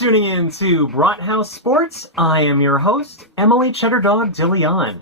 tuning in to Brathouse Sports. I am your host, Emily Cheddardog DeLeon.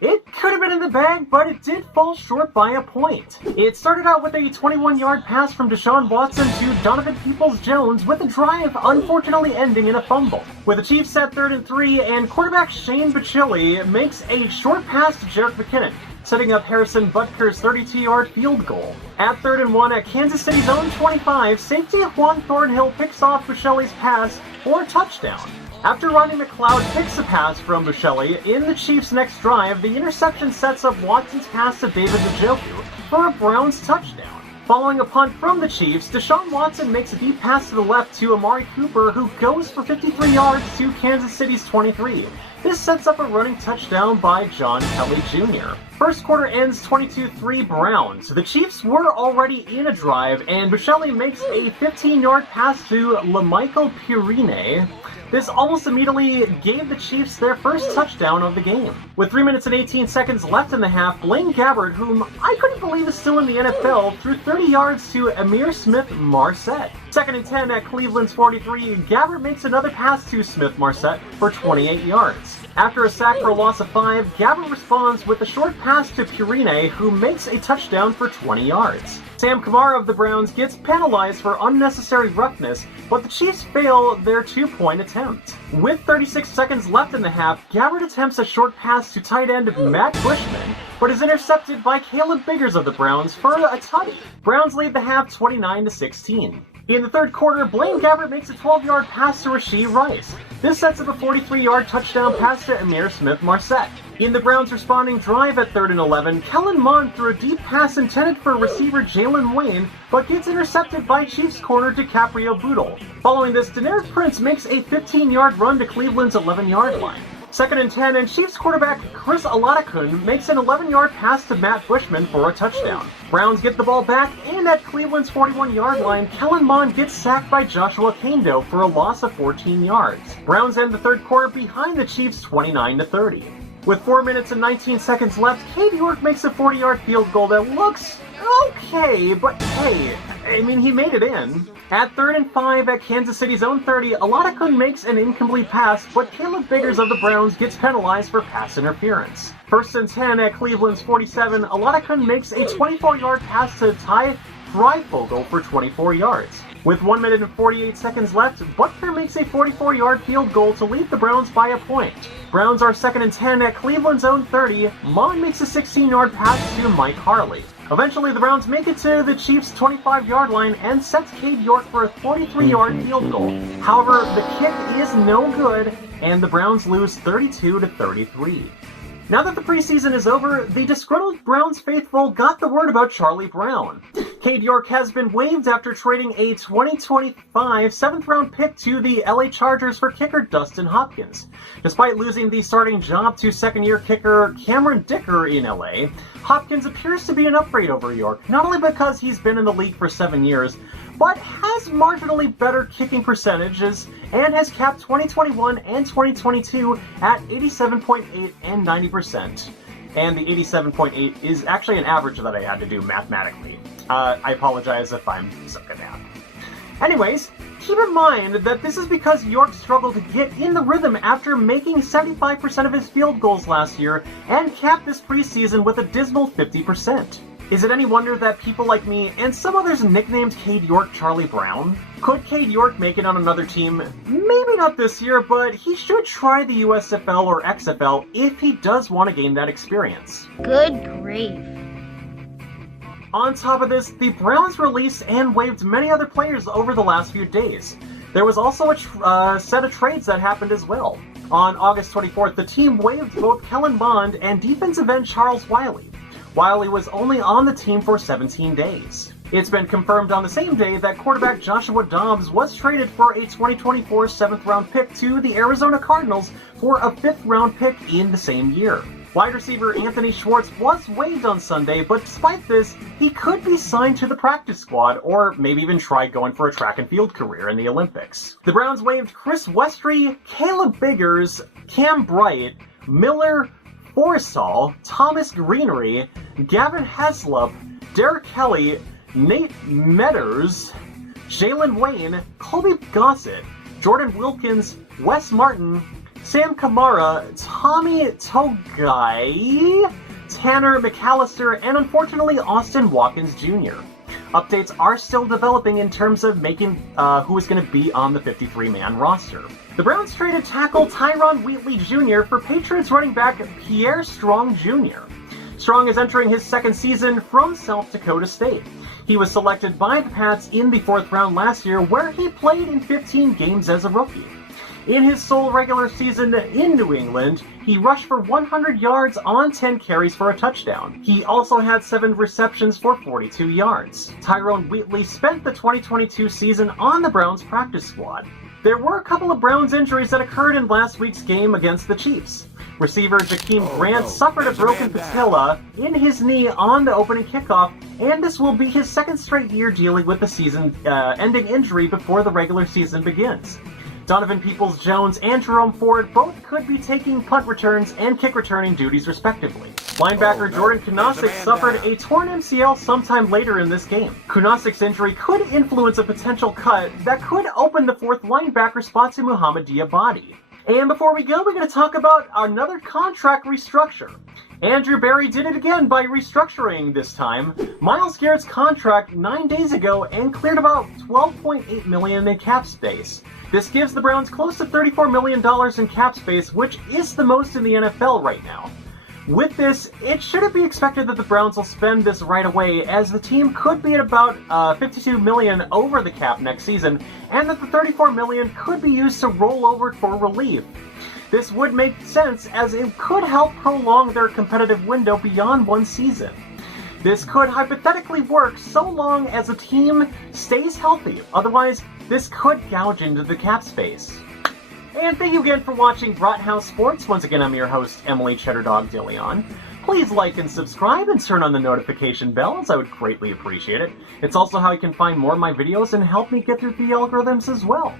It could have been in the bag, but it did fall short by a point. It started out with a 21-yard pass from Deshaun Watson to Donovan Peoples-Jones, with a drive unfortunately ending in a fumble. With the Chiefs at 3rd and 3, and quarterback Shane Bachilli makes a short pass to Jerick McKinnon, setting up Harrison Butker's 32-yard field goal. At 3rd and 1 at Kansas City's own 25, safety Juan Thornhill picks off Bachilli's pass for a touchdown. After Rodney McLeod picks the pass from Bachilli in the Chiefs' next drive, the interception sets up Watson's pass to David Njoku for a Browns touchdown. Following a punt from the Chiefs, Deshaun Watson makes a deep pass to the left to Amari Cooper, who goes for 53 yards to Kansas City's 23. This sets up a running touchdown by John Kelly Jr. First quarter ends 22-3 Browns. The Chiefs were already in a drive, and Bachilli makes a 15-yard pass to LaMichael Pirine. This almost immediately gave the Chiefs their first touchdown of the game. With 3 minutes and 18 seconds left in the half, Blaine Gabbert, whom I couldn't believe is still in the NFL, threw 30 yards to Amir Smith-Marset. 2nd and 10 at Cleveland's 43, Gabbert makes another pass to Smith-Marset for 28 yards. After a sack for a loss of 5, Gabbert responds with a short pass to Pirine, who makes a touchdown for 20 yards. Sam Kamara of the Browns gets penalized for unnecessary roughness, but the Chiefs fail their 2-point attempt. With 36 seconds left in the half, Gabbert attempts a short pass to tight end Matt Bushman, but is intercepted by Caleb Biggers of the Browns for a tutty. Browns lead the half 29-16. In the third quarter, Blaine Gabbert makes a 12-yard pass to Rashee Rice. This sets up a 43-yard touchdown pass to Amir Smith-Marset. In the Browns' responding drive at 3rd and 11, Kellen Mond threw a deep pass intended for receiver Jalen Wayne, but gets intercepted by Chiefs corner DiCaprio Bootle. Following this, Deneric Prince makes a 15-yard run to Cleveland's 11-yard line. 2nd and 10, and Chiefs quarterback Chris Oladokun makes an 11-yard pass to Matt Bushman for a touchdown. Browns get the ball back, and at Cleveland's 41-yard line, Kellen Mond gets sacked by Joshua Kando for a loss of 14 yards. Browns end the third quarter behind the Chiefs 29-30. With 4 minutes and 19 seconds left, Cade York makes a 40-yard field goal that looks okay, but hey, I mean, he made it in. At 3rd and 5 at Kansas City's own 30, Oladokun makes an incomplete pass, but Caleb Biggers of the Browns gets penalized for pass interference. 1st and 10 at Cleveland's 47, Oladokun makes a 24-yard pass to Ty Freifogel for 24 yards. With 1 minute and 48 seconds left, Butker makes a 44-yard field goal to lead the Browns by a point. Browns are 2nd and 10 at Cleveland's own 30. Mond makes a 16-yard pass to Mike Harley. Eventually, the Browns make it to the Chiefs' 25-yard line and sets Cade York for a 43-yard field goal. However, the kick is no good, and the Browns lose 32-33. Now that the preseason is over, the disgruntled Browns faithful got the word about Charlie Brown. Cade York has been waived after trading a 2025 7th-round pick to the LA Chargers for kicker Dustin Hopkins. Despite losing the starting job to second-year kicker Cameron Dicker in LA, Hopkins appears to be an upgrade over York, not only because he's been in the league for 7 years, but has marginally better kicking percentages and has capped 2021 and 2022 at 87.8 and 90%. And the 87.8 is actually an average that I had to do mathematically. I apologize if I'm suck at math. Anyways, keep in mind that this is because York struggled to get in the rhythm after making 75% of his field goals last year and capped this preseason with a dismal 50%. Is it any wonder that people like me and some others nicknamed Cade York Charlie Brown? Could Cade York make it on another team? Maybe not this year, but he should try the USFL or XFL if he does want to gain that experience. Good grief. On top of this, the Browns released and waived many other players over the last few days. There was also a set of trades that happened as well. On August 24th, the team waived both Kellen Mond and defensive end Charles Wiley. Wiley was only on the team for 17 days. It's been confirmed on the same day that quarterback Joshua Dobbs was traded for a 2024 7th-round pick to the Arizona Cardinals for a 5th-round pick in the same year. Wide receiver Anthony Schwartz was waived on Sunday, but despite this, he could be signed to the practice squad or maybe even try going for a track and field career in the Olympics. The Browns waived Chris Westry, Caleb Biggers, Cam Bright, Miller Forrestal, Thomas Greenery, Gavin Heslop, Derek Kelly, Nate Metters, Jalen Wayne, Colby Gossett, Jordan Wilkins, Wes Martin, Sam Kamara, Tommy Togai, Tanner McAllister, and unfortunately Austin Watkins Jr. Updates are still developing in terms of making who is going to be on the 53-man roster. The Browns traded tackle Tyrone Wheatley Jr. for Patriots running back Pierre Strong Jr. Strong is entering his second season from South Dakota State. He was selected by the Pats in the 4th round last year, where he played in 15 games as a rookie. In his sole regular season in New England, he rushed for 100 yards on 10 carries for a touchdown. He also had 7 receptions for 42 yards. Tyrone Wheatley spent the 2022 season on the Browns practice squad. There were a couple of Browns injuries that occurred in last week's game against the Chiefs. Receiver Jakeem Grant suffered a broken patella in his knee on the opening kickoff, and this will be his second straight year dealing with the season-ending injury before the regular season begins. Donovan Peoples-Jones and Jerome Ford both could be taking punt returns and kick returning duties respectively. Linebacker Jordan Kunaszyk suffered a torn MCL sometime later in this game. Kunaszyk's injury could influence a potential cut that could open the 4th linebacker spot to Muhammad Diabate. And before we go, we're going to talk about another contract restructure. Andrew Berry did it again by restructuring this time Myles Garrett's contract 9 days ago and cleared about $12.8 million in cap space. This gives the Browns close to $34 million in cap space, which is the most in the NFL right now. With this, it shouldn't be expected that the Browns will spend this right away, as the team could be at about $52 million over the cap next season, and that the $34 million could be used to roll over for relief. This would make sense, as it could help prolong their competitive window beyond one season. This could hypothetically work so long as the team stays healthy, otherwise this could gouge into the cap space. And thank you again for watching Brathouse Sports. Once again, I'm your host, Emily Cheddardog DeLeon. Please like and subscribe and turn on the notification bell, as I would greatly appreciate it. It's also how you can find more of my videos and help me get through the algorithms as well.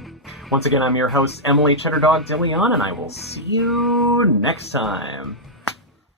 Once again, I'm your host, Emily Cheddardog DeLeon, and I will see you next time.